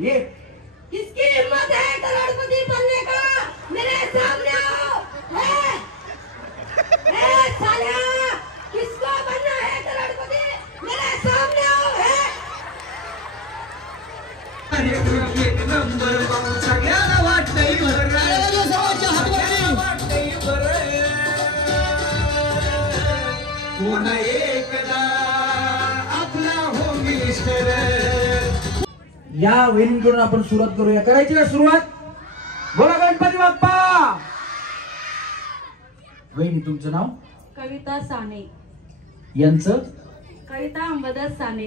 ये किसकी हिम्मत है करोड़पति बनने का? मेरे सामने आओ। सालिया, किसको बनना है करोड़पति? मेरे सामने आओ। एक नंबर सगळ्याला वाटतंय बरं, कोण एकदा आपला हो मिस्टर. या वहिनींकडून आपण सुरुवात करूया. करायची ना सुरुवात? बोला गणपती बाप्पा. वहिनी तुमचं नाव? कविता साने. यांचं? कविता अंबादास साने.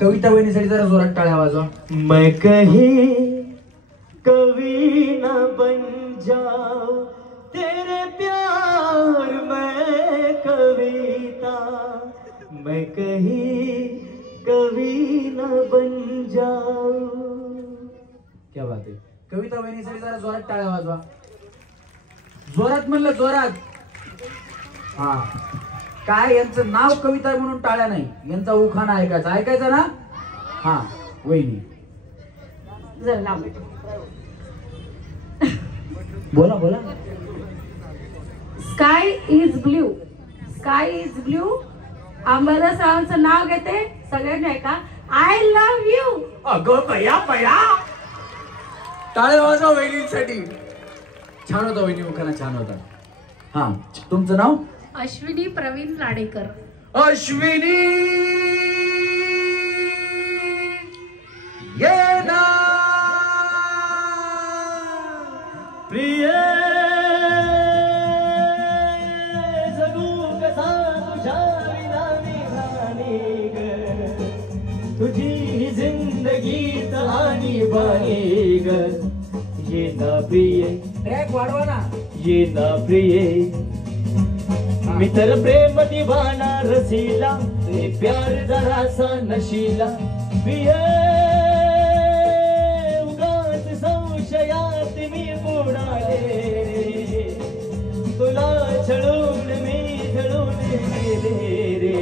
कविता वहिनीसाठी जरा जोरात टाळ्या वाजवा. मैं कहीं कवि न बन जाऊं तेरे प्यार में कविता, मैं कहीं कवि न बन जाऊं. क्या बात आहे. कविता वहिनीसाठी जरा जोरात टाळ्या वाजवा. जोरात म्हणलं, जोरात. हा काय यांचं नाव कविता आहे म्हणून टाळ्या नाही, यांचा उखाणा ऐकायचा. ऐकायचा ना? हा वहिनी जर लांब. बोला बोला. Sky is blue. Sky is blue. Ambadas रावांचं नाव घेते. सगळ्यांनी ऐका. I love you. अगं बया बया. टाळ्या वाजवा वहिनीसाठी. छान होता वहिनी, उखाणा छान होता. हा तुमचं नाव? अश्विनी प्रवीण लाडेकर. अश्विनी ये ना प्रिय जगू कसा तुझ्या विना विधानी ग, तुझी ही जिंदगीत आणीबाणी ग. ये ना प्रिय, ट्रॅक वाढवा ना. ये ना प्रिय, मित्र प्रेम दिवाना रसीला, रे प्यार जरासा नशीला. प्रिय उगाच संशयात मी बुडाले, तुला छळून मी झळून गेले रे.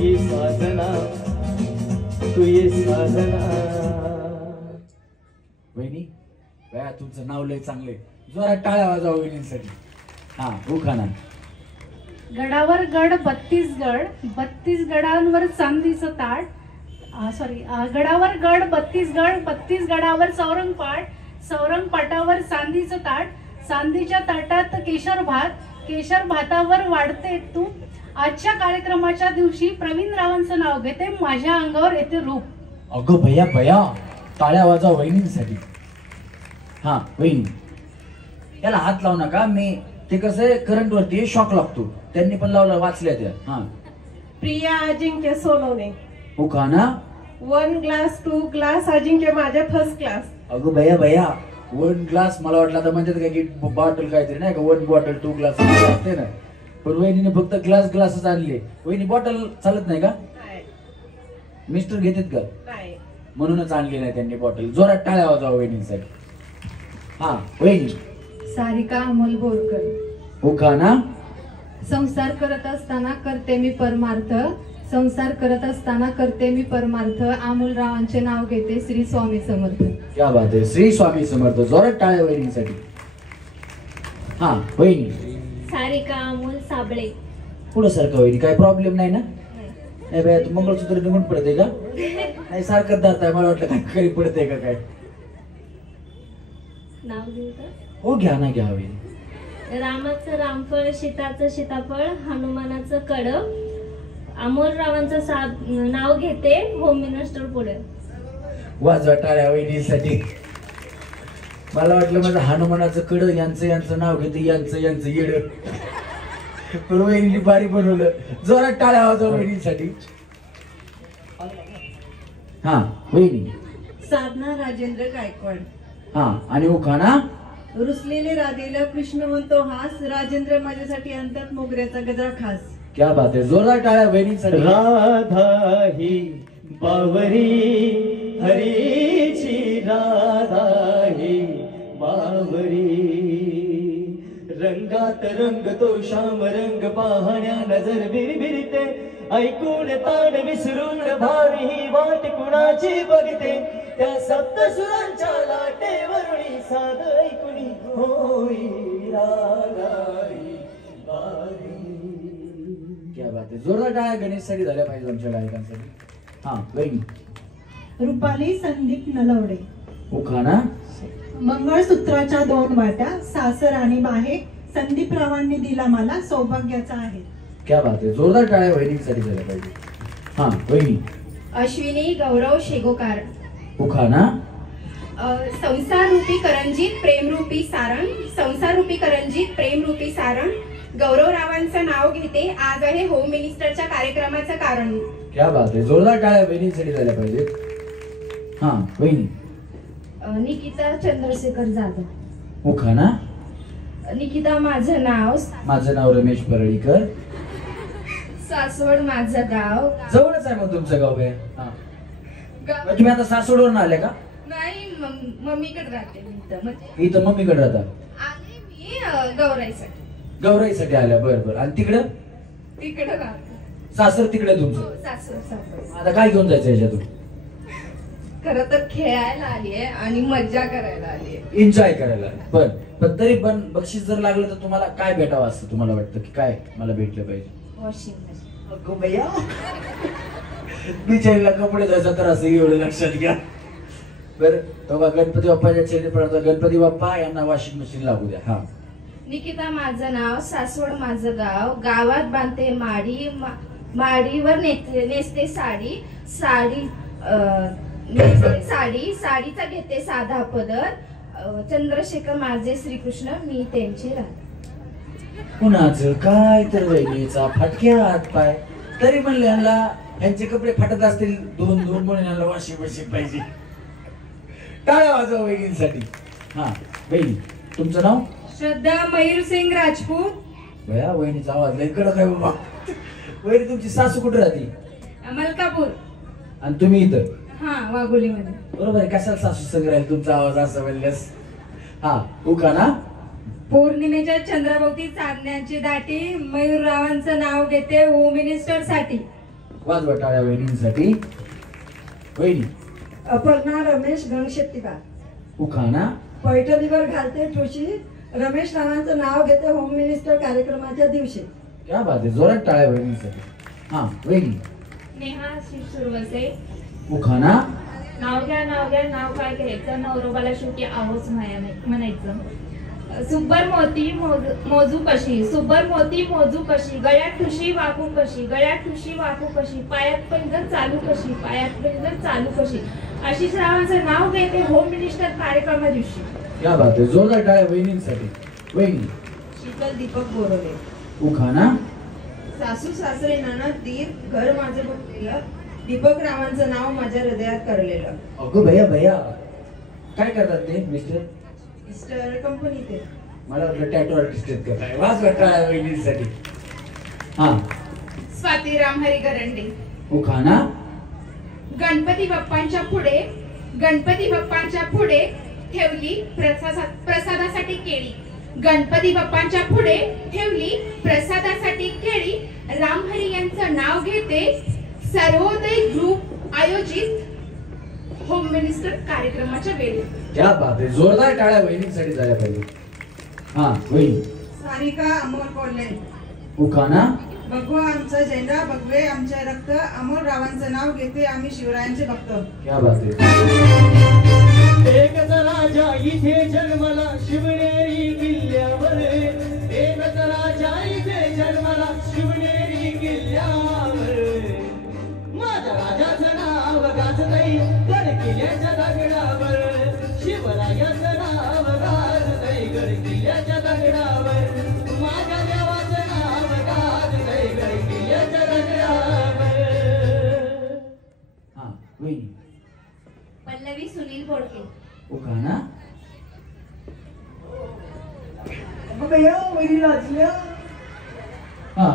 ये साजना तू ये साजना. वहिनी बया तुमचं नाव लय चांगलंय. जोरात टाळ्या वाजवा वहिनींसाठी. हा उखाणा. गडावर गड 32 गड, 32 गडांवर चांदीचं ताट. सॉरी, गडावर गड 32 गड, 32 गडावर चौरंग पाट, चौरंग पाटावर चांदीचं ताट, चांदीच्या ताटात केशर भात, केशर भातावर वाढते तूप. आजच्या कार्यक्रमाच्या दिवशी प्रवीण रावांचं नाव घेते. माझ्या अंगावर येते रूप. अगं भैया भैया. टाळ्या वाजवा वहिनींसाठी. हा वहिनी याला हात लावू नका. मी ते कसं आहे, करंट वरती शॉक लागतो. त्यांनी पण लावला, वाचल्या त्या. हा प्रिया अजिंक्य सोनवणे. उखाणा. 1 ग्लास 2 ग्लास अजिंक्य माझ्या फर्स्ट क्लास. अगं भैया भैया 1 ग्लास मला वाटलं तर म्हणतात काय की बॉटल काहीतरी नाही का. 1 बॉटल 2 ग्लास असते ना. पण वहिनीने फक्त ग्लासच आणले. वहिनी बॉटल चालत नाही का? मिस्टर घेतात का? नाही. म्हणूनच आणली नाही त्यांनी बॉटल. जोरात टाळ्या वाजवा वहिनींसाठी. हा वहिनी. सारिका अमोल बोरकर. उखाणा. संसार करत असताना करते मी परमार्थ, संसार करत असताना करते मी परमार्थ. अमोलरावांचे नाव घेते. श्री स्वामी समर्थ. क्या बात आहे. श्री स्वामी समर्थ. जोरात टाळ्या वहिनींसाठी. हा वहिनी. सारिका अमोल साबळे. पुढं सारखं वहिनी. काय प्रॉब्लेम नाही ना? नाही बाया तू मंगळसूत्र निघून पडते का? नाही सारखं दात आहे. मला वाटलं काय खरी पडते का काय. नाव घेऊ का? हो घ्या ना घ्या वहिनी. रामाचं रामफळ, सीताचं सीताफळ, हनुमानाचं कड. अमोलरावांचं नाव घेते. होम मिनिस्टर पुढे. वाजवा टाळ्या वहिनीसाठी. मला वाटलं माझं हनुमानाचं कड, यांचं नाव घेते. यांचं येड. पण वहिनी भारी बनवलं. जोरात टाळ्या वाजवा वहिनीसाठी. हा वहिनी. साधना राजेंद्र गायकवाड. हा आणि उखाणा. रुसलेले राधेला कृष्ण म्हणतो हास, राजेंद्र माझ्यासाठी आणतात मोगऱ्याचा गजरा खास. क्या बात आहे. जोरदार टाळ्या वहिनीसाठी. राधा ही बावरी हरीची, राधा ही बावरी. रंगात रंग तो श्याम रंग पाहण्या नजर बिरबिरते ऐकून ताण विसरून भावी ही वाट कुणाची बघते त्या सप्तसुरांच्या लाटेवरुणी साध ऐकुनी होई रागाई बारी. क्या बात आहे. जोरदार टाळ्या गणेशसाठी झाल्या पाहिजे आमच्या गायकांसाठी. हा वहिनी. रुपाली संदीप नलवडे. उखाणा. मंगळसूत्राच्या 2 वाट्या सासर आणि बाहेर संदीपरावांनी दिला मला सौभाग्याचा आहे. क्या बात आहे. जोरदार टाळ्या वहिनीसाठी झाल्या पाहिजे. हा वहिनी. अश्विनी गौरव शेगोकार. उखाणा. संसार रूपी करंजीत प्रेमरूपी सारण, संसार रूपी करंजीत प्रेमरूपी सारण, गौरवरावांचं नाव घेते आज आहे होम मिनिस्टरच्या कार्यक्रमाचं कारण. क्या बात आहे. जोरदार टाळ्या वहिनीसाठी झाल्या पाहिजे. हा वहिनी. निकिता चंद्रशेखर जाधव. उखाणा. निकिता माझं नाव, माझं नाव रमेश परळीकर. सासवड माझं गाव. जवळच आहे मग तुमचं गाव काय? हा. मग तुम्ही आता सासवडवरून आले का? नाही मम्मीकडे राहते मी इथं. इथं मम्मीकडे राहता. आले मी गौराईसाठी. गौराईसाठी आल्या. बरं बरं. आणि तिकडं तिकडे राहते. सासर तिकडे तुमचं. सासवड. आता काय घेऊन जायचं याच्यातून? खरं तर खेळायला आलीये आणि मज्जा करायला आलीये. एन्जॉय करायला. पण पण तरी पण बक्षीस जर लागलं तर तुम्हाला काय भेटावं असं तुम्हाला वाटतं की काय मला भेटलं पाहिजे? Washing machine. अगो भैया बिचारीला कपडे धुवायचा तर असं एवढं लक्षात घ्या. बरं तेव्हा गणपती बाप्पाच्या चेहरे पडतो. गणपती बाप्पा यांना वॉशिंग मशीन लागू द्या. हा. निकिता माझं नाव, सासवड माझं गाव, गावात बांधते माडी, माडीवर नेसते साडी, नेसते साडी, साडीचा घेते साधा पदर, चंद्रशेखर माझे श्रीकृष्ण मी त्यांचे राधा. कुणाचं काय तर वहिनीचा फाटक्या हात पाय. तरी म्हणले यांना यांचे कपडे फाटत असतील 2 म्हणून यांना वॉशिंग मशीन पाहिजे. टाळ्या वाजवा वहिनींसाठी. हा वहिनी. तुमचं नाव? श्रद्धा मयूर सिंग राजपूत. भया वहिनीचा आवाज लय कडक आहे बाबा. वहिनी तुमची सासू कुठे राहते? मलकापूर. आणि तुम्ही इथं? हा वाघोलीमध्ये. बरोबर आहे. कशाला सासू संग राहील तुमचा आवाज असं म्हणल्यास. हा उखाणा. पौर्णिमेच्या चंद्राभोवती चांदण्याची दाटी, मयूररावांचं नाव घेते होम मिनिस्टर साठी. वाजवा टाळ्या वहिनींसाठी. वहिनी. अपर्णा रमेश गणशेट्टीकार. उखाणा. पैठणीवर घालते ठुशी, रमेश रावांचं नाव घेते होम मिनिस्टर कार्यक्रमाच्या दिवशी. क्या बात आहे. जोरात टाळ्या वहिनींसाठी. हा वहिनी. नेहा शिवसुरवसे. उखाणा. नाव घ्या नाव काय घ्यायचं, नवरोबाला शेवटी आहोच म्हणायचं. सुब्बर मोती मोजू कशी, सुब्बर मोती मोजू कशी, गळ्यात ठुशी वाकू कशी, गळ्यात ठुशी वाकू कशी, पायात पैंजण चालू कशी, पायात पैंजण चालू कशी, आशिष रावांचं नाव घेते होम मिनिस्टर कार्यक्रमा दिवशी. क्या बात आहे. जोरदार टाळ्या वहिनींसाठी. वहिनी. शीतल दीपक बोरवले. उखाणा. सासू सासरे नणद दीर घर माझे बघितलं, दीपक रावांचं नाव माझ्या हृदयात करलेलं. अगो भैया भैया काय करतात ते मिस्टर? मिस्टर कंपनीत आहे. मला वाटलं टॅटू आर्टिस्ट आहेत का काय. वाजवा टाळ्या वहिनींसाठी. हा. स्वाती रामहरी गरंडे. उखाणा. गणपती बाप्पांच्या पुढे ठेवली प्रसादासाठी केळी, गणपती बाप्पांच्या पुढे ठेवली प्रसादासाठी केळी, रामहरी यांचं नाव घेते सर्वोदय ग्रुप आयोजित होम मिनिस्टर कार्यक्रमाच्या वेळी. क्या बात आहे. जोरदार टाळ्या वहिनींसाठी झाल्या पाहिजे. हा वहिनी. सारिका अमोल कोल्हे. उखाणा. भगवा आमचा झेंडा, भगवे आमचे रक्त, अमोल रावांचं नाव घेते आम्ही शिवरायांचे भक्त. क्या बात आहे. एकच राजा इथे जन्मला शिवनेरी किल्ल्यावर, एकच राजा इथे जन्मला शिवनेरी किल्ल्यावर, माझ्या राजाचं नाव गाजतंय गड किल्ल्याच्या दगडावर, शिवरायाचं नाव गाजतंय गड किल्ल्याच्या दगडावर, माझ्या देवाचं नाव गाजतंय गड किल्ल्याच्या दगडावर. हा वहिनी. पल्लवी सुनील बोडके. उखाणा. हा.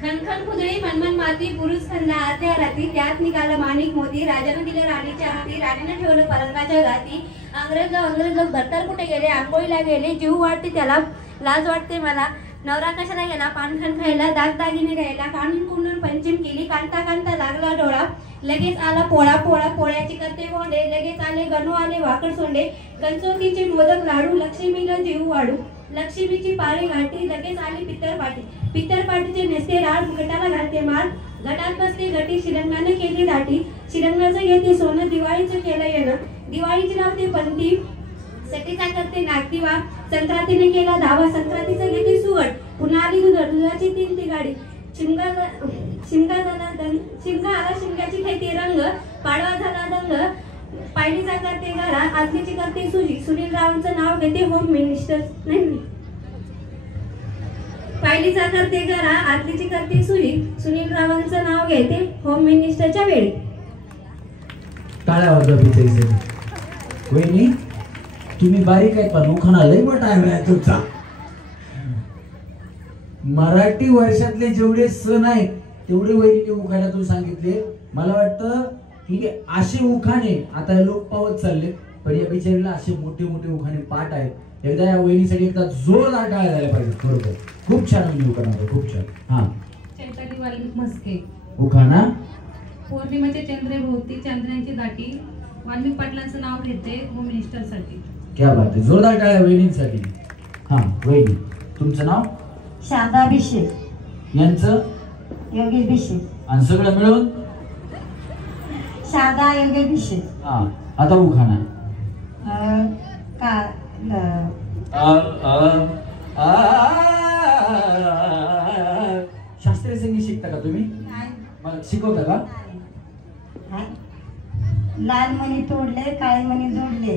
खनखन खुदळी मनमन माती, पुरुष खंदा आत्या राती, त्यात निघाला माणिक मोती, राजानं दिले राणीच्या हाती, राणीनं ठेवलं पलंगाच्या गाती, अंग्रेज भरतार कुठे गेले, आंघोळीला गेले, जीव वाटते त्याला लाज वाटते मला. नवरा कशाला गेला पानखण खायला, दागदागिने घ्यायला, कानून कुंडून पंचम केली, कांता कांता लागला डोळा. लगेच आला पोळा पोळा, पोळ्याची करते गोंडे. लगेच आले गणू आले वाकड सोंडे. गणचोतीचे मोदक लाडू, लक्ष्मीला जीव वाढू. लक्ष्मीची पाळी घाटी, लगेच आली पित्तरपाटी. पित्तरपाटीचे नेसते राळ, घटाला घालते माळ. घटात बसते घटी, शिरंगाने केली दाटी. शिरंगाचं घेते सोनं, दिवाळीचं केलं येणं. दिवाळीची लावते पंती, सटीचा करते नागदिवा. संक्रांतीने केला धावा, संक्रांतीचं घेते सुगट. पुन्हा आली दुधाची 3 ती गाडी. शिमगा आला, शिमग्याची खेळते रंग. पाडवा झाला दंग, पायलीचा करते घरा, आदलीची करते सुजी. सुनील रावांचं नाव घेते होम मिनिस्टर. नाही, पायलीचा करते घरा, आदलीची करते सुजी. सुनील रावांचं नाव घेते होम मिनिस्टरच्या वेळी. टाळ्या वाजवा बिचारी. वहिनी तुम्ही बारीक आहेत पण उखाणा लय मोठा आहे तुमचा. मराठी वर्षातले जेवढे सण आहेत तेवढे वहिनी उखाणा तू सांगितले. मला वाटतं की असे उखाणे आता लोक पावत चालले, पण या बिचारीला असे मोठे मोठे उखाणे पाठ आहेत. एकदा या वहिनीसाठी एकदा जोरदार टाळ्या झाल्या पाहिजे. बरोबर, खूप छान म्हणजे उखाणा, खूप छान. हा, चैताली वाल्मिक मस्के. उखाणा. पौर्णिमेच्या चंद्रेभोवती चांदण्याची दाटी. वाल्मिक पाटलांचं नाव घेते होम मिनिस्टरसाठी. क्या बात आहे, जोरदार टाळ्या वहिनींसाठी. हा वहिनी, तुमचं नाव? शारदा भिशे. यांचं? योगेश भिशे. आणि सगळं मिळून शारदा योगेश भिशे. हा, आता उखाणा. शास्त्रीय संगीत शिकता का तुम्ही? मला शिकवता का? लाल मणी तोडले, काळे मणी जोडले.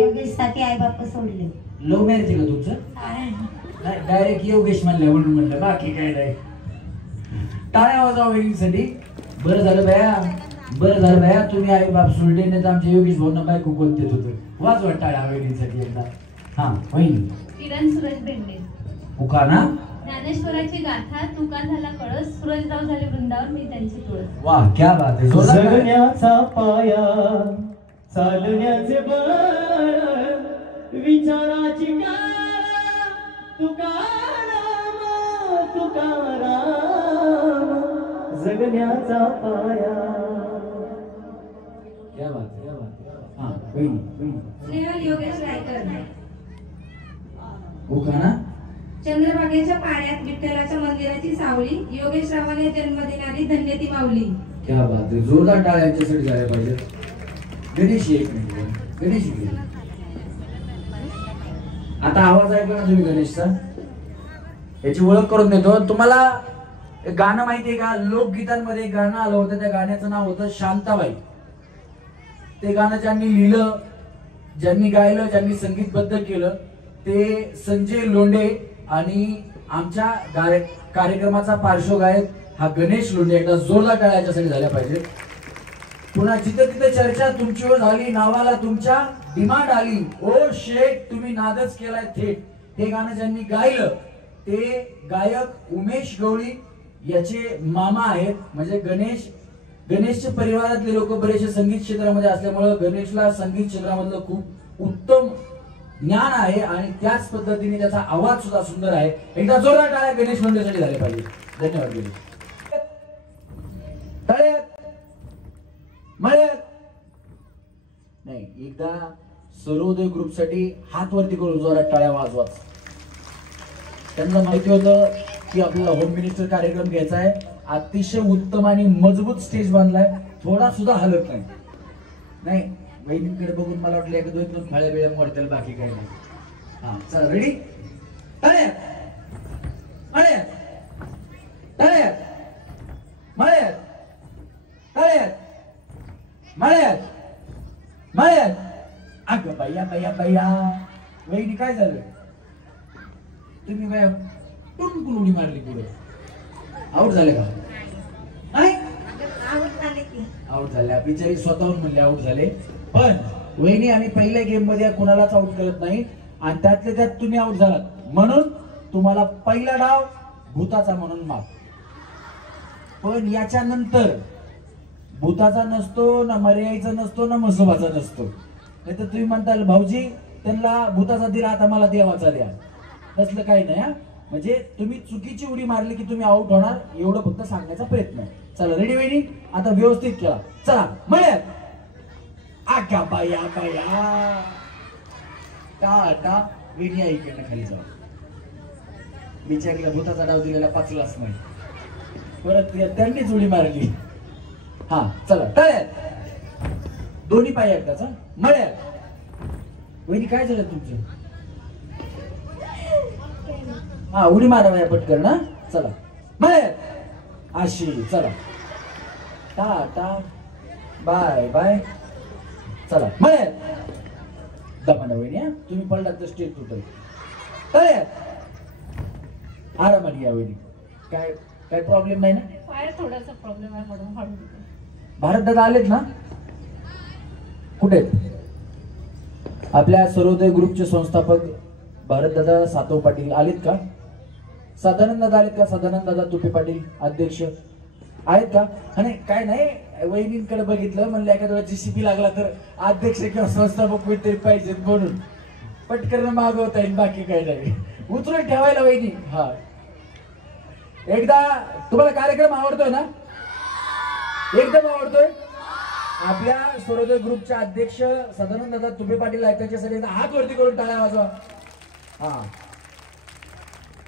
योगेश साठी आई बाप सोडले. लव्ह मॅरेज आहे का तुमचं? नाही, डायरेक्ट योगेश म्हणलं म्हणून म्हणलं, बाकी काय नाही. टाळ्या वाजवा वहिनीसाठी. बरं झालं बाया, बरं झालं बाया तुम्ही आई बाप सोडले, नाही तर आमच्या योगेश भाऊंना बायको कोण देत होतं. वाजवा टाळ्या वहिनीसाठी एकदा. हा वहिनी. किरण सुरेश बेंडे. उखाणा. ज्ञानेश्वराची गाथा, तुका झाला कळस, सूरजराव झाले वृंदावन, मी त्यांची तुळस. वाह, क्या बात आहे. जगण्याचा पाया, चालण्याचे बळ, विचाराची काळ, तुकाराम तुकाराम, जगण्याचा पाया. क्या बात आहे, क्या बात आहे. हा वहिनी. स्नेहल योगेश रायकर. उखाणा. चंद्रभागेच्या पाण्यात विठ्ठलाच्या मंदिराची सावली. योगेश रावाने जन्म देणारी धन्य ती माऊली. क्या बात आहे, जोरदार टाळ्या यांच्यासाठी झाल्या पाहिजे. गणेश एक मिनिट, गणेश आता आवाज ऐकला ना तुम्ही गणेशचा, याची ओळख करून देतो तुम्हाला. गाणं माहितीये का? लोकगीतांमध्ये एक गाणं आलं होतं, त्या गाण्याचं नाव होतं शांताबाई. ते गाणं ज्यांनी लिहिलं, ज्यांनी गायलं, ज्यांनी संगीतबद्ध केलं ते संजय लोंढे आणि आमच्या कार्यक्रमाचा पार्श्वगायक हा गणेश लोंढे. एकदा जोरदार टाळ्या याच्यासाठी झाल्या पाहिजे. पुन्हा जिथे तिथे चर्चा तुमच्यावर झाली, नावाला तुमच्या डिमांड आली. ओ शेख तुम्ही नादच केलाय थेट. हे गाणं ज्यांनी गायलं ते गायक उमेश गवळी याचे मामा आहेत. म्हणजे गणेशच्या परिवारातले लोक बरेचसे संगीत क्षेत्रामध्ये असल्यामुळे गणेशला संगीत क्षेत्रामधलं खूप उत्तम ज्ञान आहे आणि त्याच पद्धतीने त्याचा आवाज सुद्धा सुंदर आहे. एकदा जोरदार टाळ्या गणेश मंडळासाठी झाले पाहिजे. धन्यवाद गणेश. नाही, एकदा सर्वोदय ग्रुपसाठी हात वरती करून जोरात टाळ्या वाजवा. त्यांना माहिती होतं की आपल्याला होम मिनिस्टर कार्यक्रम घ्यायचा आहे. अतिशय उत्तम आणि मजबूत स्टेज बांधलाय, थोडा सुद्धा हलत नाही. वहिनींकडे बघून मला वाटलं एक दोन फाळ्या वेळा मोडतील, बाकी काही नाही. हा चला, रेडी? टाळ्या टाळ्या टाळ्या मळ्यात टाळ्या मळ्यात मळ्यात. अगं बाया बाया बाया, वहिनी काय झालं? तुम्ही बाया टुनकुन उडी मारली पुढे. आउट झाले का? नाही आउट झाल्या. बिचारी स्वतःहून म्हणले आउट झाले. पण वहिनी आम्ही पहिल्या गेम मध्ये कुणालाच आउट करत नाही आणि त्यातल्या त्यात तुम्ही आउट झालात म्हणून तुम्हाला पहिला डाव भूताचा म्हणून माफ. पण याच्यानंतर भूताचा नसतो ना, मर्याईचा नसतो ना, मसोबाचा नसतो. नाही तर तुम्ही म्हणताल भाऊजी त्यांना भूताचा दिला, आता मला देवाचा द्या. तसलं काही नाही हा. म्हणजे तुम्ही चुकीची उडी मारली की तुम्ही आउट होणार, एवढं फक्त सांगण्याचा प्रयत्न आहे. चला रेडी वहिनी, आता व्यवस्थित खेळा. चला म्हणूया आका बाया बाया टाटा. वहिनी ऐकडनं खाली जाऊ. बिचारीला भूताचा डाव दिलेला पाचलाच नाही, परत त्यांनीच उडी मारली. हा चला टाळ्यात, दोन्ही पाय एकदाच. मळ्यात वहिनी काय झालं तुमचं? हा उडी मारा पटकन ना. चला मळ्यात अशी. चला टाटा बाय बाय. चला मळ्यात दमाना वहिनी हा, तुम्ही पडलात तर स्टेज तुटल. तळ्यात आरामात या वहिनी, काय काय प्रॉब्लेम नाही ना? पाय थोडासा प्रॉब्लेम आहे म्हणून हळू. भारत दादा आलेत ना? कुठे आहेत? आपल्या सर्वोदय ग्रुपचे संस्थापक भारत दादा सातव पाटील आलेत का? सदानंद दादा आलेत का? सदानंद दादा तुपे पाटील अध्यक्ष आहेत का? आणि काय नाही, वहिनींकडे बघितलं म्हणलं एखाद्या वेळेस जीसीपी लागला तर अध्यक्ष किंवा संस्थापक कोणतरी पाहिजेत म्हणून पटकन मागवता येईल, बाकी काही नाही. उचलून ठेवायला वहिनी. हा एकदा तुम्हाला कार्यक्रम आवडतोय ना? एकदम आवडतोय. आपल्या सर्वोदय ग्रुपचे अध्यक्ष सदानंद दादा तुपे पाटील आहेत, त्याच्यासाठी हात वरती करून टाळ्या वाजवा. हा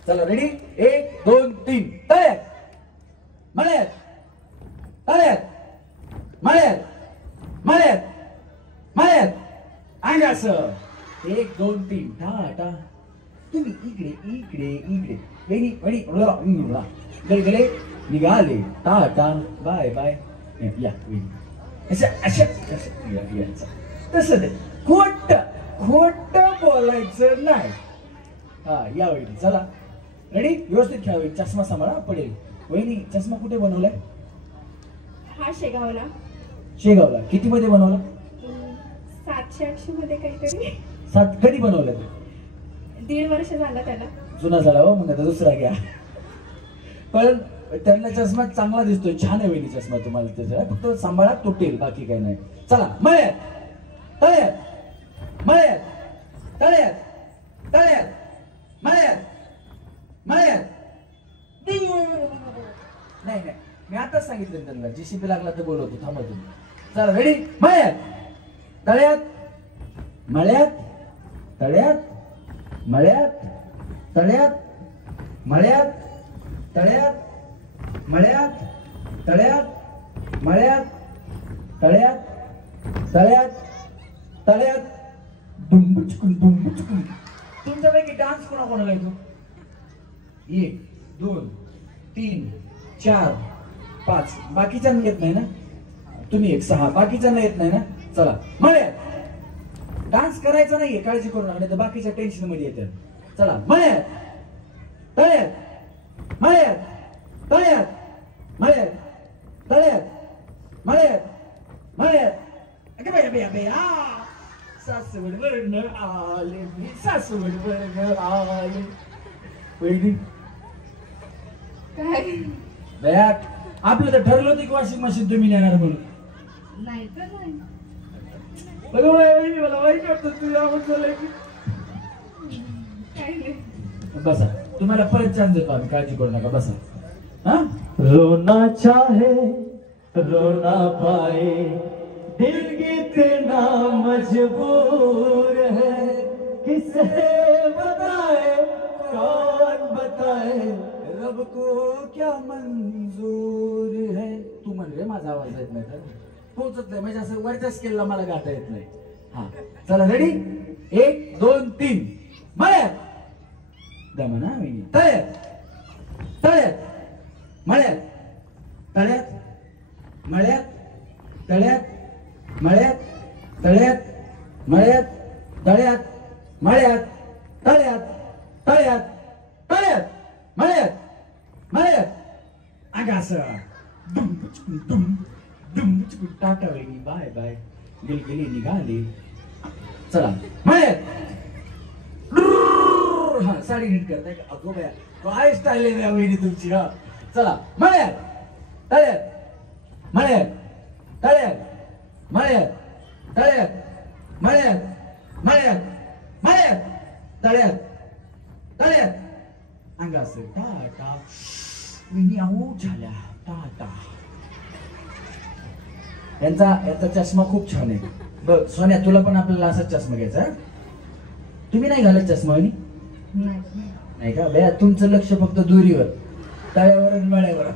चला रेडी, 1 2 3 टाळ्यात मळ्यात, टाळ्यात मळ्यात, मळ्यात मळ्यात अंगास. 1 2 3 टाटा. तुम्ही इकडे इकडे इकडे वेणी वेणी गलगले निघाले. Tata bye bye. या वेणी अशा अशा तसं ते खोट खोट बोलायचं नाही. हा या वहिनी चला रेडी, व्यवस्थित खेळा. चष्मा सांभाळा पडेल. वहिनी चष्मा कुठे बनवलाय? हा शेगावला. शेगावला. किती मध्ये बनवला? 700-800 मध्ये काहीतरी. 7 कधी बनवलं? 1.5 वर्ष झालं त्याला. जुना झाला हो, मग आता दुसरा घ्या. पण त्यांना चष्मा चांगला दिसतोय, छान आहे वहिनी चष्मा तुम्हाला. त्याचा फक्त सांभाळा, तुटेल, बाकी काही नाही. चला मळ्यात, तळ्यात मळ्यात, तळ्यात तळ्यात मळ्यात, मळ्यात. नाही नाही, मी आताच सांगितलं त्यांना, जीसीपी लागला तर बोलवतो, थांबा तुम्ही. चला रेडी, मळ्यात, तळ्यात मळ्यात, तळ्यात मळ्यात, तळ्यात मळ्यात, तळ्यात मळ्यात, तळ्यात मळ्यात, तळ्यात तळ्यात तळ्यात. डुंबुचकुन डुंबुचकुन. तुमच्यापैकी डान्स कोणाकोणाला येतो? 1 2 3 4 5. बाकीच्यांना येत नाही ना? तुम्ही 1 6. बाकीच्यांना येत नाही ना? चला मळ्यात. डान्स करायचा नाहीये, काळजी करू नका, नाही तर बाकीच्या टेन्शन मध्ये येतात. चला मळ्यात, तळ्यात मळ्यात, तळ्यात मळ्यात, तळ्यात मळ्यात, मळ्यात. अगं बाया बाया बाया, सासवड वर्ण आले मी, सासवड वर्ण आले. पहिली काय बॅट आपलं तर ठरलं होतं की वॉशिंग मशीन तुम्ही नेणार म्हणून. नाही तर नाही. मला वाईट वाटतं तुझ्या आवडतं. काही नाही. बसा, तुम्हाला परत चान्स देतो आम्ही, काळजी करू नका, बसा. हा रोना चाहे रोना पाए, दिल कितना मजबूर है, किसे बताए कौन बताए, रब को क्या मंजूर है. तू म्हण रे, माझा आवाज येत नाही तर पोहोचत नाही, म्हणजे असं वरच्या स्केलला मला गाता येत नाही. हा चला रेडी, 1 2 3 मळ्यात. दमना वहिनी, तळ्यात, तळ्यात मळ्यात, तळ्यात मळ्यात, तळ्यात मळ्यात, तळ्यात मळ्यात, तळ्यात मळ्यात, तळ्यात तळ्यात तळ्यात मळ्यात, मळ्यात आगास. दुम दुम दुम टाटा वहिनी बाय बाय. गेली निघाली. चला मळ्यात. हा साडी नीट करताय का? अगो बाया, काय स्टाईल आहे वहिनी तुमची. हा चला मळ्यात, तळ्यात मळ्यात, तळ्यात मळ्यात, तळ्यात मळ्यात, मळ्यात मळ्यात, तळ्यात तळ्यात. अंगा असं टाटा. वहिनी आऊट झाल्या टाटा. यांचा चष्मा खूप छान आहे बघ. सोन्या तुला पण आपल्याला असाच चष्मा घ्यायचा. तुम्ही नाही घालत चष्मा वहिनी? नाही का बया? तुमचं लक्ष फक्त दुरीवर, तळ्यावर आणि मळ्यावर.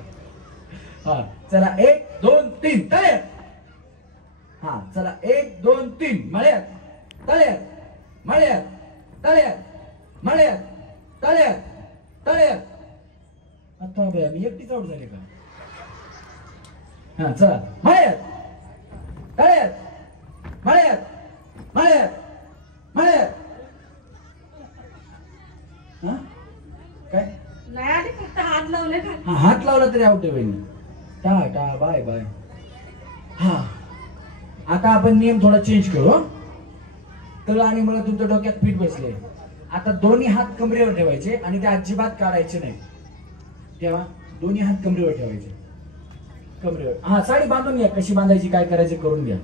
हा चला 1 2 3 तळ्यात. हा चला 1 2 3 मळ्यात तळ्यात मळ्यात तळ्यात मळ्यात तळ्यात तळ्यात. आता बया मी एकटीच आउट झाले का? हा चला मळ्यात तळ्यात मळ्यात मळ्यात मळ्यात. हा काय फक्त हात लावले का? हा हात लावला तरी आउट आहे बहिणी. Tata bye bye. हा आता आपण नियम थोडा चेंज करू. तळ आणि मला तुमच्या डोक्यात पीठ बसले. आता दोन्ही हात कमरेवर ठेवायचे आणि ते अजिबात काढायचे नाही. तेव्हा दोन्ही हात कमरेवर ठेवायचे. कमरेवर. हा साडी बांधून घ्या. कशी बांधायची काय करायचे करून घ्या.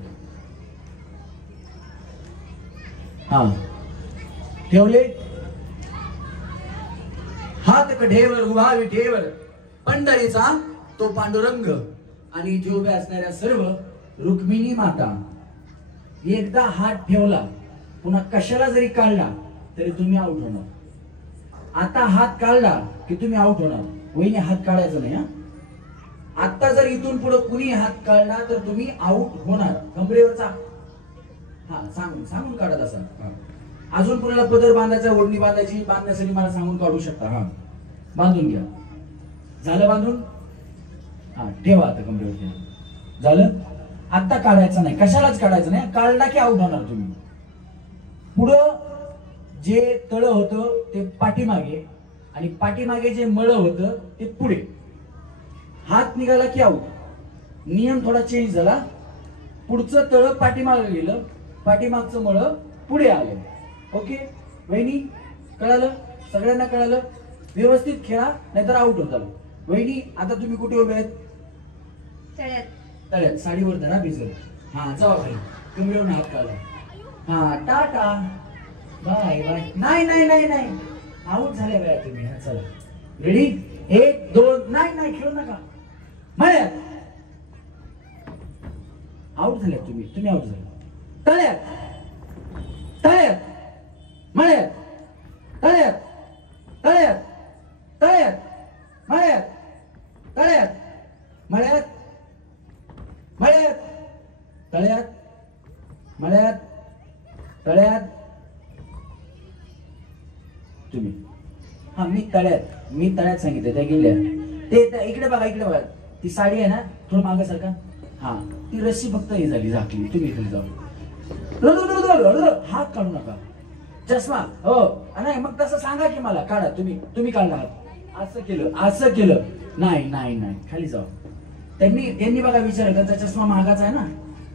हा ठेवले. हात कढेवर उभा विठेवर पंढरीचा तो पांडुरंग आणि इथे उभ्या असणाऱ्या सर्व रुक्मिणी माता. एकदा हात ठेवला पुन्हा कशाला जरी काढला तरी तुम्ही आउट होणार. आता हात काढला की तुम्ही आउट होणार. वहिनी हात काढायचा नाही. हा आता जर इथून पुढे कुणी हात काढला तर तुम्ही आउट होणार. कमरेवरचा हा सांगून काढत असा. अजून कुणाला पदर बांधायचा, ओढणी बांधायची, बांधण्यासाठी मला सांगून काढू शकता. हा बांधून घ्या. झालं बांधून? हा ठेवा आता कमरेवर. झालं. आता काढायचं नाही. कशालाच काढायचं नाही. काढला की आउट होणार तुम्ही. पुढं जे तळ होतं ते पाठीमागे आणि पाठीमागे जे मळ होतं ते पुढे. हात निघाला की आउट. नियम थोडा चेंज झाला. पुढचं तळ पाठीमागे गेलं, पाठीमागचं मळ पुढे आलं. ओके वहिनी कळालं? सगळ्यांना कळालं? व्यवस्थित खेळा नाहीतर आउट होताल. वहिनी आता तुम्ही कुठे उभे आहेत? तळ्यात. साडीवर धरा भिजल. हा जावा भाई. कमरेवर हात काढला. हा टाटा बाय बाय. नाही नाही नाही नाही आउट झाले बाय तुम्ही. हा चला रेडी 1 2 नाही खेळू नका. मळ्यात आउट झाले तुम्ही आउट झाले. तळ्यात तळ्यात मळ्यात तळ्यात तळ्यात तळ्यात मळ्यात तळ्यात मळ्यात मळ्यात तळ्यात मळ्यात तळ्यात. तुम्ही हा मी तळ्यात सांगितलं. त्या गेल्या ते इकडे बघा. ती साडी आहे ना थोडं मागे सारखा. हा ती रस्सी फक्त हे झाली झाकली. तुम्ही इकडे जाऊ. हात काढू नका. चष्मा हो नाही मग तसं सांगा की मला काढा. तुम्ही काढला हात. असं केलं नाही खाली जाऊ. त्यांनी बघा विचारलं. त्यांचा चष्मा महागाचा आहे ना.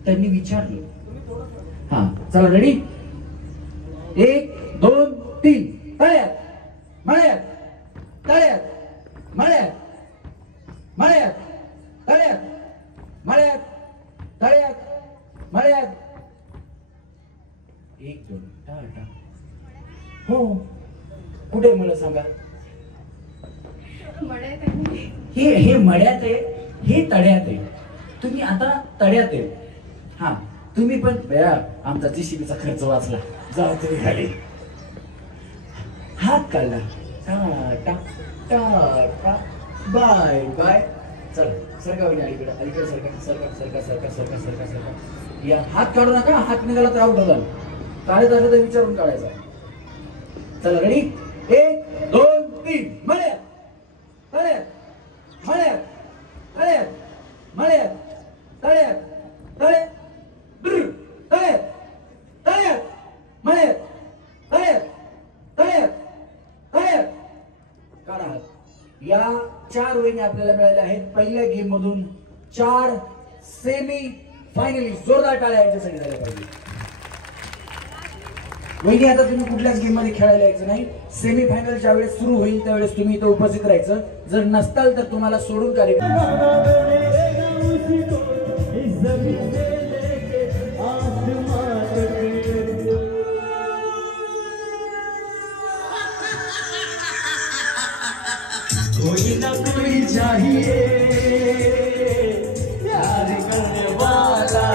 त्यांनी विचारलं. हा चला रेडी 1 2 3 तळ्यात मळ्यात तळ्यात मळ्यात मळ्यात तळ्यात मळ्यात तळ्यात मळ्यात. 1 2 टाटा. हो कुठे मला सांगा. हे मळ्यात आहे, हे तळ्यात आहे. तुम्ही आता तळ्यात आहे. हा तुम्ही पण आमचा जीसीबीचा खर्च वाचला. जाऊ तुम्ही खाली. हात काढला. Tata tata bye bye. चला सरका वहिनी अलीकडे सरका. या हात काढू नका. हात निघाला तर आउट होता. काढायचा तर विचारून काढायचा. चला रेडी 1 2 3 मळ्यात तळ्यात मळ्यात तळ्यात मळ्यात तळ्यात तळ्यात तळ्यात तळ्यात मळ्यात तळ्यात तळ्यात तळ्यात. काढा हात. या 4 वहिनी आपल्याला मिळाल्या आहेत पहिल्या गेम मधून. 4 सेमी फायनली. जोरदार टाळ्या यांच्यासाठी झाल्या पाहिजे. वहिनी आता तुम्ही कुठल्याच गेम मध्ये खेळायला यायचं नाही. सेमी फायनल ज्या वेळेस सुरू होईल त्यावेळेस तुम्ही इथं उपस्थित राहायचं. जर नसताल तर तुम्हाला सोडून कार्यक्रम. चाहिए प्यार करने वाला।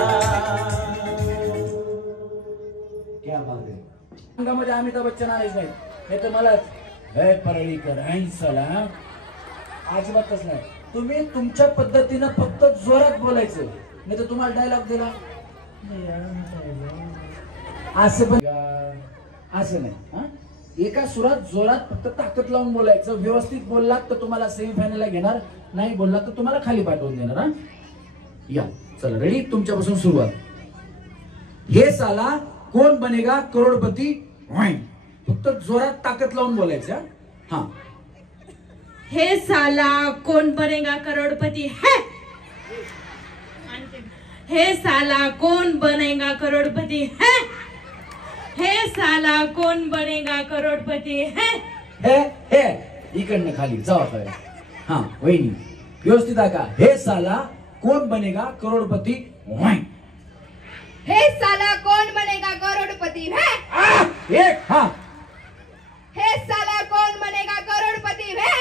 क्या बात आहे. अंगामध्ये अमिताभ बच्चन आलेच नाही, हे तर मलाच हे परळीकर साला अजिबातच नाही. तुम्ही तुमच्या पद्धतीनं फक्त जोरात बोलायचं, नाही तर तुम्हाला डायलॉग दिला असं पण असं नाही. हा, एका सुरात जोरात फक्त ताकद लावून बोलायचं. व्यवस्थित बोललात तर तुम्हाला सेमीफायनलला घेणार, नाही बोललात तर तुम्हाला खाली पाठवून देणार. हा, या चला रेडी, तुमच्यापासून सुरुवात. हे साला कोण बनेगा करोडपती, फक्त जोरात ताकद लावून बोलायचं. हा, हे साला कौन बनेगा करोड़पति है, हे साला कौन बनेगा करोड़पति है, हे साला कौन बनेगा करोड़पति है. हे इकडनं खाली जावा काय. हा वहिनी व्यवस्थित आहे का. हे साला कोण बनेगा करोडपती, हे साला कौन बनेगा करोड़पति है, एक. हा, हे साला कौन बनेगा करोड़पति है,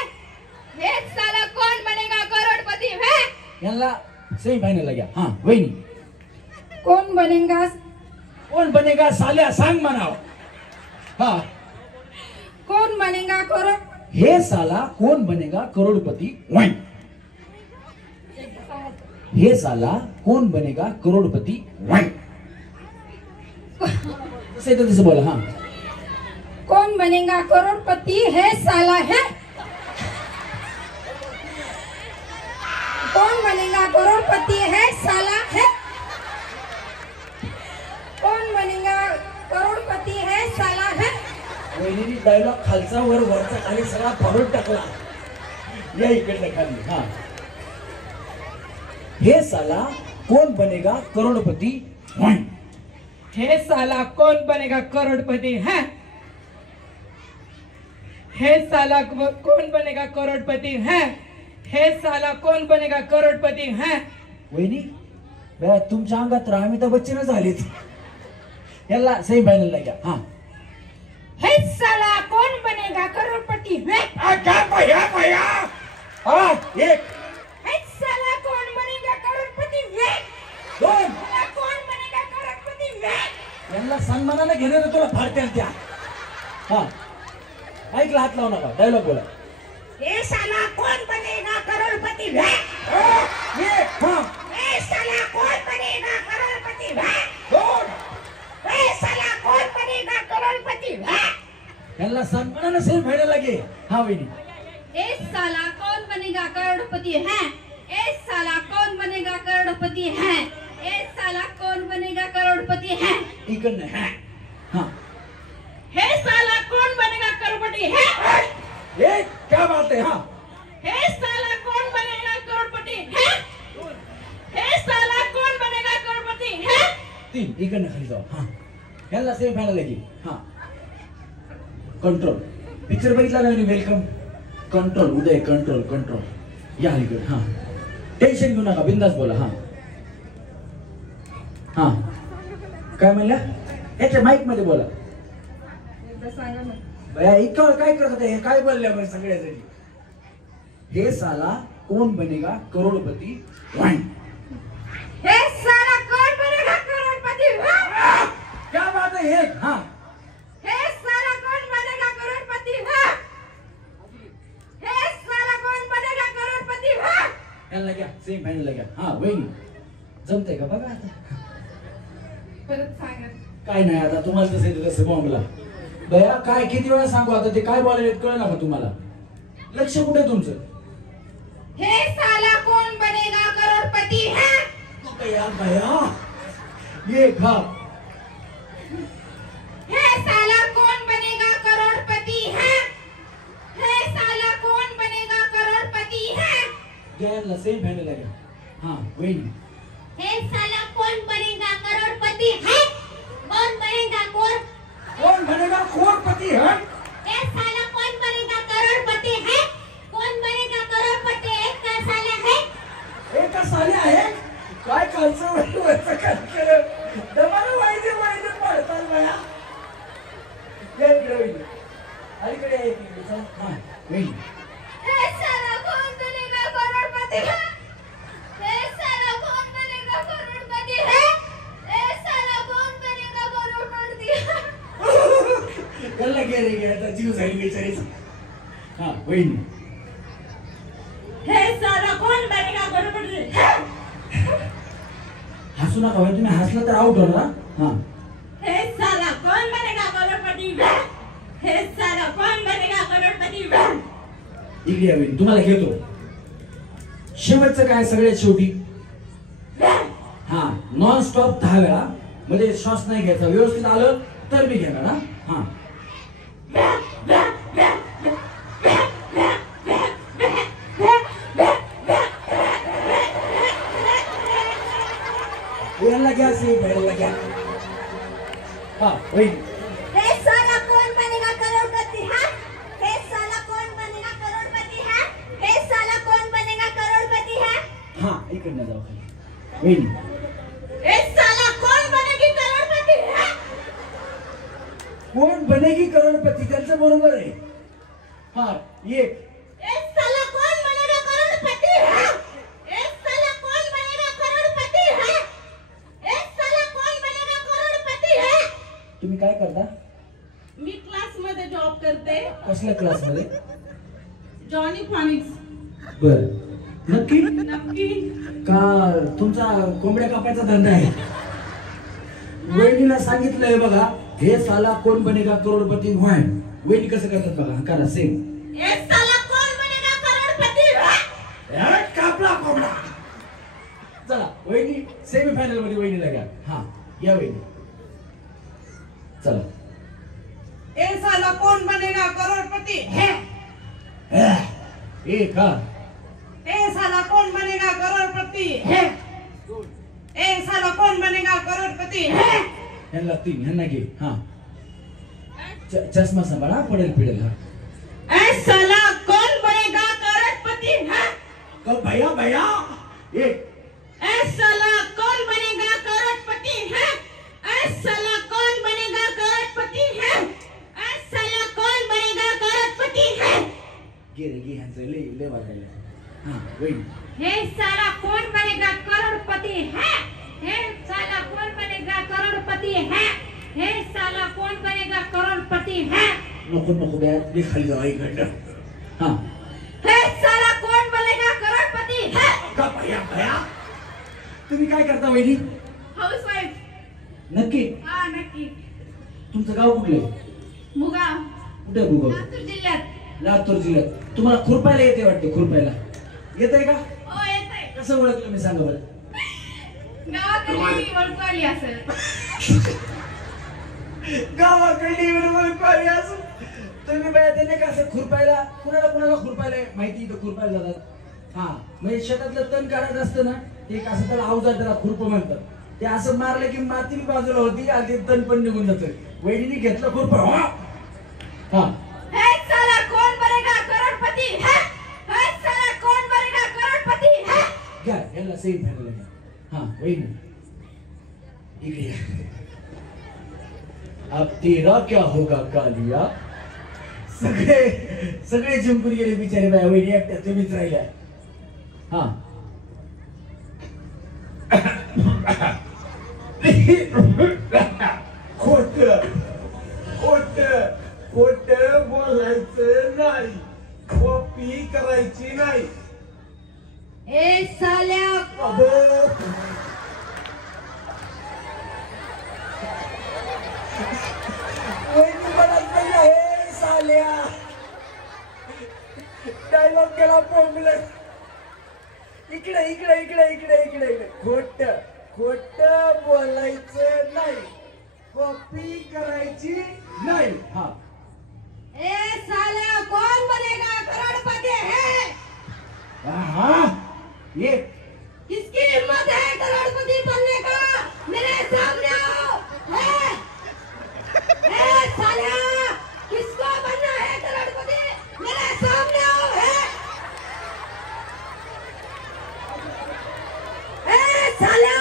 हे साला कौन बनेगा करोड़पति है. यांना सेमीफायनलला घ्या. हा वहिनी कौन बनेगा, कोण बनेगा साल्या सांग म्हणाव. हा, कौन बनेगा करोड़, हे साला कोण बनेगा करोडपती, हे साला कोण बनेगा करोडपती. तसं बोला. हा, कौन बनेगा करोड़पति है साला है, कौन बनेगा करोड़पति है साला है, कौन बनेगा करोड़पति है साला है. वहिनी डायलॉग खालचा वर, वरचा खाली सगळा फाडून टाकला. या इकडनं खाली. हा, हे साला कोण बनेगा करोडपती, हे साला कौन बनेगा करोड़पति है, हे साला कौन बनेगा करोड़पति है, हे साला कौन बनेगा करोड़पति है. वहिनी बया तुमच्या अंगात तर अमिताभ बच्चनच झालेत. याला सेमीफायनलला घ्या. हा, हे साला कौन बनेगा करोड़पति है, हा, एक. हे साला कौन बनेगा करोड़पति है, दोन. कौन बनेगा करोड़पति है. यांना सन्मानाने घेणार तुला फाडत्या त्या. हा, ऐकला, हात लावू नका, डायलॉग बोला. हे साला कौन बनेगा करोड़पति है, एक. हा, हे साला कौन बनेगा करोड़पति है, दोन. हे साला कौन बनेगा करोड़पति है. यांना सन्मानाने सेमीफायनलला घे. हा वहिनी, ए साला कौन बनेगा करोड़पति है, ए साला कौन बनेगा करोड़पति है, ए साला कौन बनेगा करोड़पति है. इकडनं. हा, हा, हे साला कौन बनेगा करोड़पति है, एक. क्या बात है. हा, हे साला कौन बनेगा करोड़पति है, हे साला कौन बनेगा करोड़पति है. तीन. इकडनं खाली जाऊ. हा, यांना सेमीफायनलला घे. हा, कंट्रोल पिक्चर बघितला नाही. वेलकम कंट्रोल उदय, कंट्रोल कंट्रोल. या इकडे. हा, टेन्शन घेऊ नका, बिंदास बोला. हा, हा, काय म्हणल्या, याच्या माईक मध्ये बोला. बया इतका वेळ काय करत होते, हे काय बोलल्या मग सगळ्याजणी. हे साला कोण बनेगा करोडपती, हे साला कौन बनेगा करोड़पति है, क्या बात है. एक. हा, हे साला कौन बनेगा करोड़पति है, हे साला कौन बनेगा करोड़पति है. यांना घ्या सेमीफायनलला घ्या. हा वहिनी जमतंय का बघा आता. परत सांगा. काय नाही आता तुम्हाला तसं येतं तसं बॉम्बला. बया काय किती वेळा सांगू आता, ते काय बोलायला कळ ना तुम्हाला. लक्ष कुठे आहे तुमचं. हे साला कौन बनेगा करोड़पति है, बया बया एक. हा, हे साला कौन बनेगा करोड़पति है, हे साला कौन बनेगा करोड़पति है. यांना सेमीफायनलला घ्या. हा वहिनी, हे साला कौन बनेगा करोड़पति है, कौन बनेगा कौन बनेगा करोड़पति है. ए साला कौन बनेगा करोड़पति है, कौन बनेगा करोड़पति है. का साला है, एका साल्या आहे काय खालचं वरचं काय केलं. दमानं वाईदे पडतात बया. या इकडे वहिनी, अलीकडे या इकडे. चला. हा वहिनी, हे साला कौन बनेगा करोड़पति है ए साला कौन बनेगा करोड़पति है ए साला कौन बनेगा करोड़पति है कळलं गेले गे आता जीव जाईल बिचारीचा. हा वहिनी हे साला कौन बनेगा करोड़पति है हसू नका होय, तुम्ही हसला तर आउट होणार. हा हे साला कौन बनेगा करोड़पति है हे साला कौन बनेगा करोड़पति है इकडे या वहिनी, तुम्हाला घेतो. शेवटचं काय सगळ्यात शेवटी. हा नॉन स्टॉप 10 वेळा, म्हणजे श्वास नाही घ्यायचा. व्यवस्थित आलं तर मी घेणार. हा याला घ्या सी याला घ्या. हा वहिनी हे साला कौन बनेगा करोड़पति है हे साला कौन बनेगा करोड़पति है हे साला कौन बनेगा करोड़पति है हा इकडनं जाऊ खाली. वहिनी हे साला कौन बनेगी करोड़पति है कोण बनेगी करोडपती, त्यांचं बरोबर आहे. हा एक हे साला कौन बनेगा करोड़पति है हे साला कौन बनेगा करोड़पति है हे साला कौन बनेगा करोड़पति है तुम्ही काय करता? मी क्लास मध्ये जॉब करते, कसल्या क्लास मध्ये? Johnny Phoenix. बर नक्की नक्की का तुमचा कोंबड्या कापायचा धंदा आहे? वहिनीला सांगितलंय बघा, हे साला कोण बनेगा करोडपती व्हाय. वहिनी कसं करतात बघा, करा सेम. हे साला कौन बनेगा करोड़पति है कापला कोंबडा. चला वहिनी सेमीफायनल मध्ये वहिनीला घ्या. हा या वहिनी चला. ए साला कौन बनेगा करोड़पति है एक हा ए साला कौन बनेगा करोड़पति है ए साला कौन बनेगा करोड़पति है ह्यांना 3 ह्यांना घे. हा चष्मा सांभाळा, पडेल पिडेल. हा ए साला कौन बनेगा करोड़पति है भैया भैया एक ए साला कौन बनेगा करोड़पति है ए साला कौन बनेगा करोड़पति है ए साला कौन बनेगा करोड़पति है गे रे गे ह्यांचं लय वाजायला. हा वहिनी हे साला कौन बनेगा करोड़पति है हे साला कौन बनेगा करोड़पति है हे साला कौन बनेगा करोड़पति है नको नको बॅ ते खाली जाऊ इकडं. हा हे साला कौन बनेगा करोड़पति है का भैया भैया तुम्ही काय करता वहिनी? हाऊसवाईफ नक्की हा नक्की तुमचं गाव कुठलं? मुगा कुठे भूगोल? लातूर जिल्ह्यात लातूर जिल्ह्यात. तुम्हाला खुरपायला येते वाटते? खुरपायला येतंय का? हो येतंय. कसं ओळखलं मी सांगा बरं. गावाकडे मी ओळखू आली असेल गावाकडे ओळखू असं तुम्ही बाया त्याने कसं खुरपायला, कुणाला कुणाला खुरपायला माहिती इथं खुरपायला जातात. हा म्हणजे शेतातलं तण काढत असतं ना, ते एक असं त्याला अवजार, त्याला खुरप म्हणतात. ते असं मारलं की माती बाजूला होती आणि ते तण पण निघून जातं. वहिनीने घेतलं खुरप. हा हे साला कौन बनेगा करोड़पति है हे साला कौन बनेगा करोड़पति है घ्या याला सेम फायनल घ्या. हा वहिनी इकडे या. अब तेरा क्या होगा कालिया. सगळे सगळे जिंकून गेले बिचारे बाया. वहिनी एकट्या तुम्हीच राहिल्या. हा खोट खोट खोट बोलायचं नाही, कॉपी करायची नाही. ए साल्या वहिनी म्हणाल पहिला हे साल्या डायलॉग केला बोंबले. इकडे इकडे इकडे इकडे इकडे इकडे. खोट खोट बोलायचं नाही, कॉपी करायची नाही. हा ए साल्या कौन बनेगा करोड़पति है हा ये किसकी हिम्मत है करोड़पति बनने का मेरे सामने आओ ए साल्या किसको बनना है करोड़पति मेरे सामने आओ ए साल्या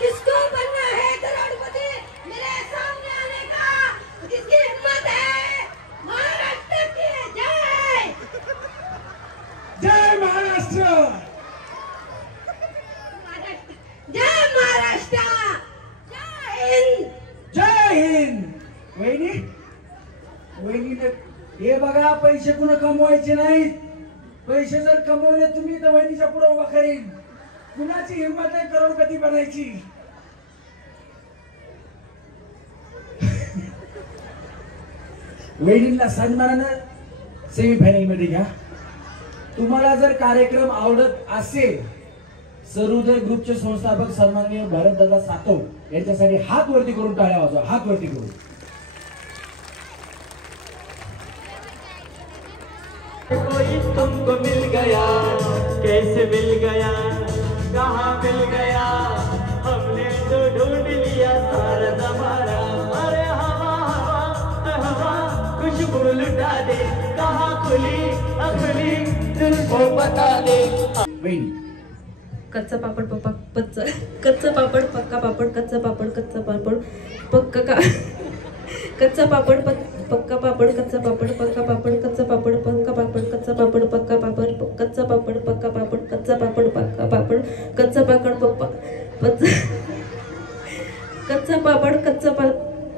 किसको बनना है करोड़पति मेरे सामने आने का किसकी हिम्मत है महाराष्ट्र की जय जय महाराष्ट्र. जय महाराष्ट्र, जय हिंद. जय हिंद. वहिनी वहिनीने हे बघा, पैसे कुणा कमवायचे नाहीत. पैसे जर कमवले तुम्ही तर वहिनीच्या पुढे उभा करीन. कुणाची हिंमत आहे करोडपती बनायची? वहिनीला सन्मानानं सेमीफायनल मध्ये घ्या. तुम्हाला जर कार्यक्रम आवडत असेल, सर्वोदय ग्रुपचे संस्थापक सन्माननीय भरतदादा सातव यांच्यासाठी हात वरती करून टाळ्या वाजवा. हात वरती करून. कोई तुमको मिल गया, कैसे मिल गया, कहाँ मिल गया, हमने तो ढूंढ लिया सारा जमाना. अरे हवा हवा हवा खुशबू लुटा दे, कहाँ खुली अखली दिल को बता दे. कच्चा पापड पप्पा पच्चा, कच्चा पापड पक्का पापड, कच्चा पापड कच्चा पापड पक्का का, कच्चा पापड पक्का पापड, कच्चा पापड पक्का पापड, कच्चा पापड पक्का पापड, कच्चा पापड पक्का पापड, कच्चा पापड पक्का पापड, कच्चा पापड पक्का पापड, कच्चा पापड पप्पा कच्चा पापड कच्चा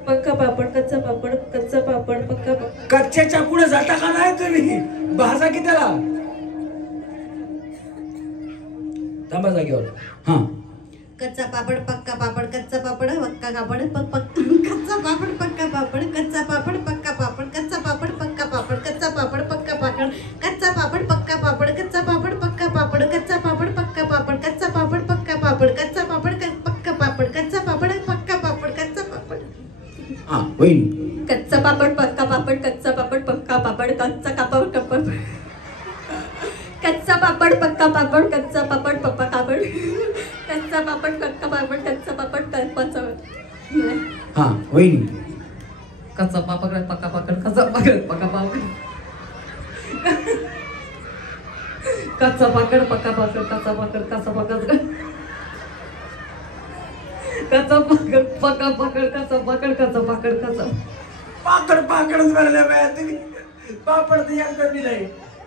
पक्का पापड, कच्चा पापड कच्चा पापड पक्का. कच्च्याच्या पुढे जाता का नाही तुम्ही? भाजा की त्याला. थांबा जागेवर. हा. कच्चा पापड पक्का पापड, कच्चा पापड पक्का पापड, कच्चा पापड पक्का पापड, कच्चा पापड पक्का पापड, कच्चा पापड पक्का पापड, कच्चा पापड पक्का पापड, कच्चा पापड पक्का पापड, कच्चा पापड पक्का पापड, कच्चा पापड पक्का पापड, कच्चा पापड पक्का पापड, कच्चा पापड पक्का पापड, कच्चा पापड पक्का पापड, कच्चा पापड. हा वहिनी. कच्चा पापड पक्का पापड, कच्चा पापड पक्का पापड, कच्चा पापड कच्चा पापड पक्का पापड, कच्चा पापड पप्पा पापड, कच्चा पापड पक्का पापड, कच्चा पापड कच्चा. हा वहिनी. कच्चा पापड पक्का पापड, कच्चा पापड पक्का पापड, कच्चा पापड पक्का पापड, कच्चा पापड कच्चा पापड, कच्चा पापड पक्का पापड, कच्चा पापड कच्चा पापड, कच्चा पाकड पाकडच भरल्या बाया तुम्ही. पापड तर एकदा मी नाही.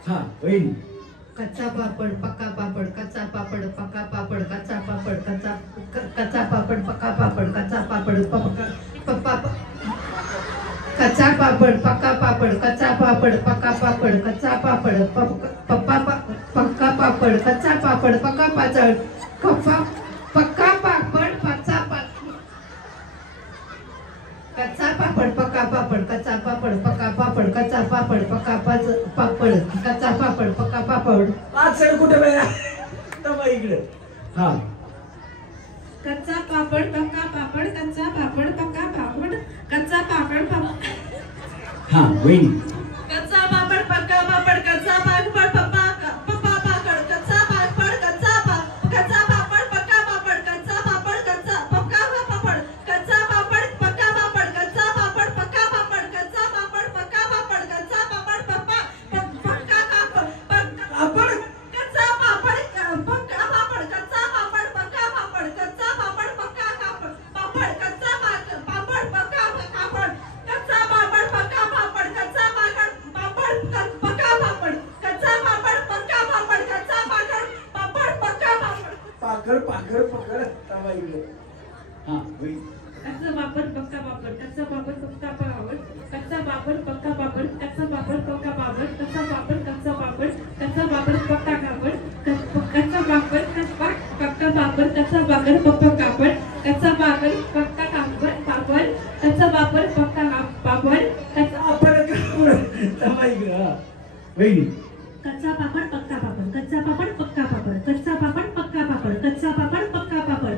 हा वहिनी. कच्चा पापड पक्का पापड, कच्चा पापड पक्का पापड, कच्चा पापड कच्चा पापड पक्का पापड, कच्चा पापड कच्चा पापड पक्का पापड, कच्चा पापड पक्का पापड, कच्चा पापड पक्का पापड, कच्चा पापड पक्का पापड, पक्का पापड कच्चा पापड पक्का पापड, कच्चा पापड पक्का पापड, कच्चा पापड पक्का पापड, कच्चा पापड पक्का पापड. पाचड कुठे बाया? तमा इकडे. हा. कच्चा पापड पक्का पापड, कच्चा पापड पक्का पापड, कच्चा पापड हा वहिनी. कच्चा पापड पक्का पापड, कच्चा पापड पप्पा पप्पा पापड, कच्चा पापड कच्चा पापड पक्का पापड, कच्चा पापड कच्चा पक्का पापड, कच्चा पापड पक्का पापड, कच्चा पापड पक्का पापड, कच्चा पापड पक्का पापड, कच्चा पापड पप्पा पक्का पापड, कच्चा पापड पक्का पापड, कच्चा पापड पक्का पापड, कच्चा पापड पक्का पापड, कच्चा पापड पक्का पापड, कच्चा पापड पक्का पापड, कच्चा पापड पक्का पापड, कच्चा पापड पक्का पापड, कच्चा पापड पक्का पापड. पाकड पाकड पाकड. तमा इकडे. हा वहिनी. कच्चा पापड पक्का पापड, कच्चा पापड पक्का पापड, कच्चा पापड पक्का पापड, कच्चा पापड पक्का पापड, कच्चा पापड कच्चा पापड, कच्चा पापड पक्का पापड, कच्चा पापड पक्का पापड, कच्चा पापड पप्पा पापड, कच्चा पापड पक्का पापड, कच्चा पापड पक्का पापड, कच्चा पापड. तमा इकडे. हा वहिनी. कच्चा पापड पक्का पापड, कच्चा पापड पक्का पापड, कच्चा पापड पक्का पापड, कच्चा पापड पक्का पापड,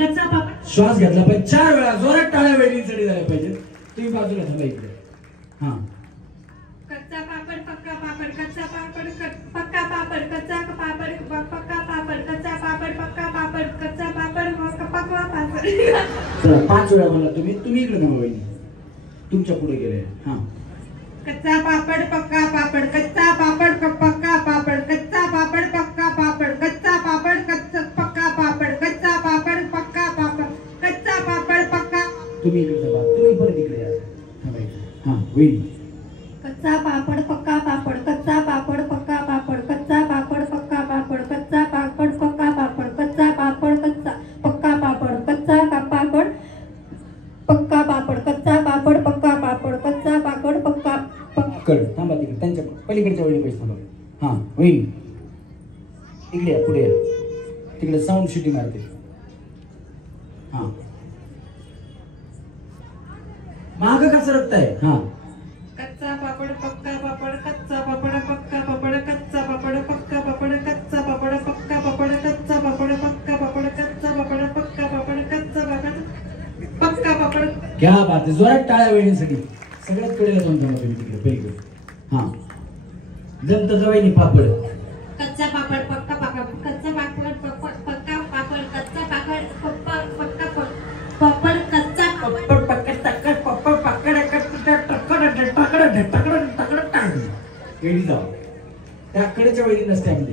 कच्चा पापड. श्वास घेतला पाहिजे 4 वेळा. जोरात टाळ्या वहिनींसाठी झाल्या पाहिजे. तुम्ही बाजूला थांबा इकडे. हा. कच्चा पापड पक्का पापड, कच्चा पापड पक्का पापड, कच्चा पापड पक्का पापड, कच्चा पापड पक्का पापड, कच्चा पापड पक्का पापड. चला 5 वेळा म्हणला तुम्ही. तुम्ही इकडे थांबा वहिनी. तुमच्या पुढे गेले. हा. कच्चा पापड पक्का पापड, कच्चा पापड पक्का पापड, कच्चा पापड पक्का पापड, कच्चा पापड पक्का पापड, कच्चा पापड पक्का पापड, कच्चा पापड पक्का. तुम्ही इकडे थांबा. तुम्ही परत इकडे या. थांबा इकडे. हा वहिनी. कच्चा पापड पक्का पापड, कच्चा पापड पक्का पापड, कच्चा पापड पक्का पापड, कच्चा पापड पक्का पापड, कच्चा पापड इकडे या, पुढे या. तिकडे साऊंड शिटी मारते. हा माग का सरकताय? हा कच्चा पापड पक्का पापड कच्चा पापड पक्का पापड कच्चा पापड पक्का पापड कच्चा पापड पक्का पापड कच्चा पापड पक्का पापड कच्चा पापड पक्का पापड कच्चा पापड पक्का पापड. क्या बात आहे. जोरात टाळ्या वहिनीसाठी. सगळ्यात कडेला जाऊन थांबा तुम्ही तिकडे पलीकडे. हा जमत जवळनी पापड. कच्चा पापड पक्का पापड कच्चा पापड पक्का पापड कच्चा पापड पक्का पापड कच्चा पापड पक्का टक्कर पापड पक्कड टक्कर टक्कर टक्कर टक्कर टक्कर. वेळी जाऊ त्या कडेच्या वेळी नसते आपली.